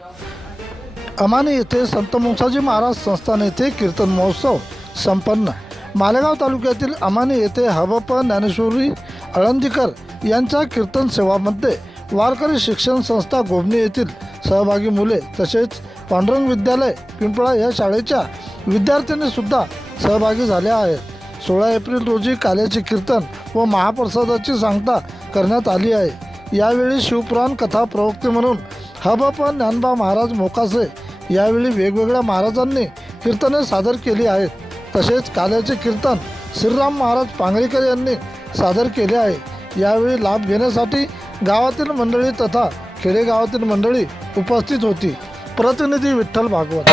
अमानी येथे संत मुंगसाजी महाराज संस्थान येथे कीर्तन महोत्सव संपन्न। मालेगाव तालुक्यातील अमानी येथे हबप ज्ञानेश्वरी अळंदीकर यांच्या कीर्तन सेवामध्ये वारकरी शिक्षण संस्था गोबनी येथील सहभागी मुले तसेच पांडुरंग विद्यालय पिंपळा या शाळेच्या विद्यार्थ्यांनी सुद्धा सहभागी झाले आहेत। 16 एप्रिल रोजी काल्याचे कीर्तन व महाप्रसादाची सांगता करण्यात आली आहे। यावेळी शिवपुराण कथा प्रवक्ते म्हणून हबप ज्ञानबा महाराज मोकासे यावेळी वेगवेगळ्या महाराजांनी कीर्तने सादर केली आहेत। तसेच काल्याचे कीर्तन श्रीराम महाराज पांगरीकर यांनी सादर केले आहे। यावेळी लाभ घेण्यासाठी गावातील मंडळी तथा खेडेगावातील मंडळी उपस्थित होती। प्रतिनिधी विठ्ठल भागवत।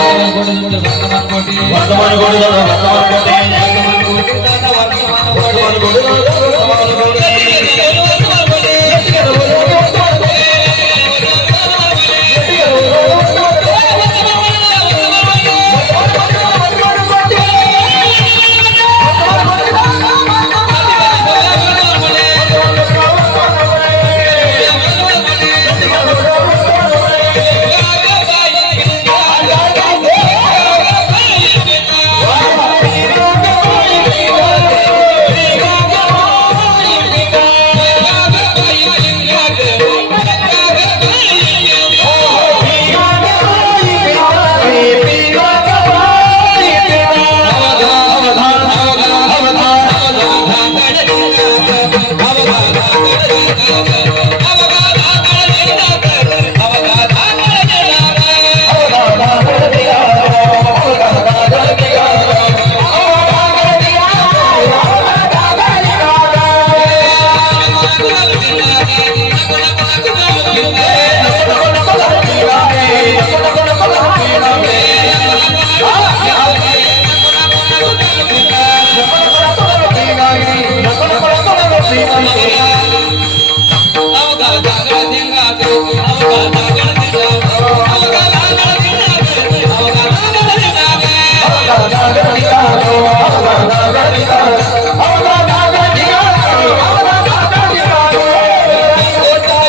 Thank you.